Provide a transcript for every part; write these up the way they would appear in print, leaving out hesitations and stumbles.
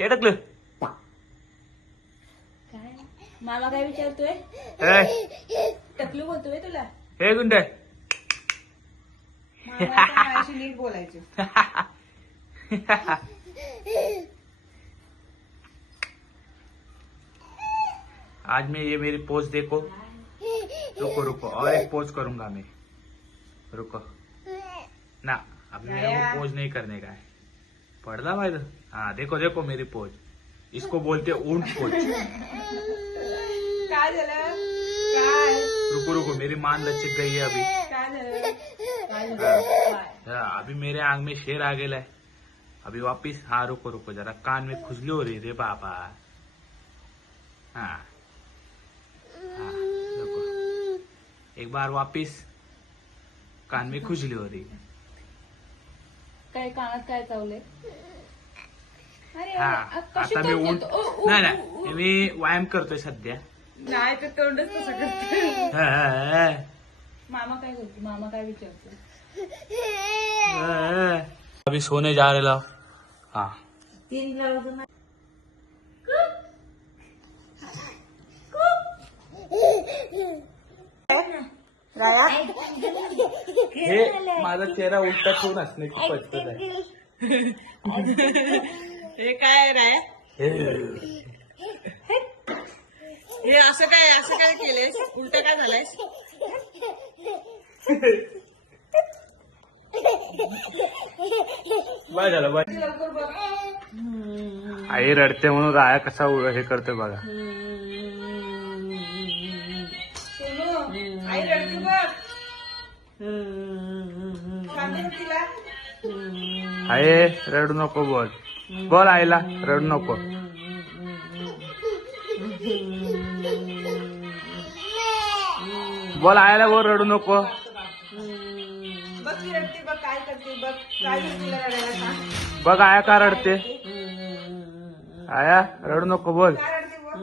हे टाकलं काय मामा काय विचारतोय? टकलू बोलतोय तुला? हे गुंड मामा आता माझ्याशी नीट बोलायचे. आज मैं ये मेरी पोज देखो. रुको रुको और एक पोज करूंगा मैं. रुको ना, अभी मेरे को पोज नहीं करने का है. पढ़ला भाई. हाँ देखो देखो मेरी पोज. इसको बोलते ऊंट पोज. काय झालं? काय रुको रुको, मेरी मान लचक गई है अभी. काय झालं? अभी मेरे आंग में शेर आ गेला है. अभी वापिस. हाँ रुको रुको जरा, कान में खुजली हो रही रे बाबा. हाँ हाँ रुको, एक बार वापिस. कान में खुजली हो रही. काय कानात काय चावलंय? अरे हा कशी आता मी काय ऊंट. करतो? नाही नाही, मी व्यायाम करतोय सध्या. नाही तर तोंडच तसं करते. हा, हा, मामा काय करतो? मामा काय विचारतो? हा. अभी सोने जा रहे. हाँ 3 वाजून हे माझा चेहरा उलटा ठेवून असण्याची पद्धत आहे. हे काय राय? हे असं काय केलंयस? उलट काय झालंयस? बाय झालं बाय. लवकर बघ. आई रडते म्हणून राया कसा हे करतोय बघा. सोनू आई रडते बघ. सांगते तिला. आहे रडू नको बोल. बोल आईला रडू नको. बोल आईला बोल रडू नको. बघ ती रडते बघ, काय करते बघ. काय झालं तिला रडायला सांग. बघ आया का रडते. आया रडू नको बोल. काय रडते बघ.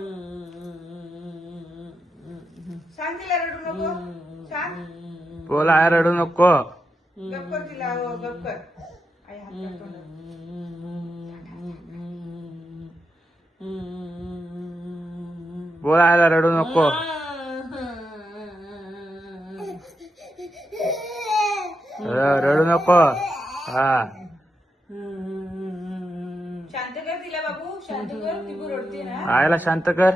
सांग तिला रडू नको. सांग. बोल आया रडू नको. गप कर तिला. हो, गप कर. आई हात कर तोंडावर. बोल आयला रडू नको. रडू नको. हा शांत कर तिला बाबू. शांत कर. ती रडते ना. आयला शांत कर.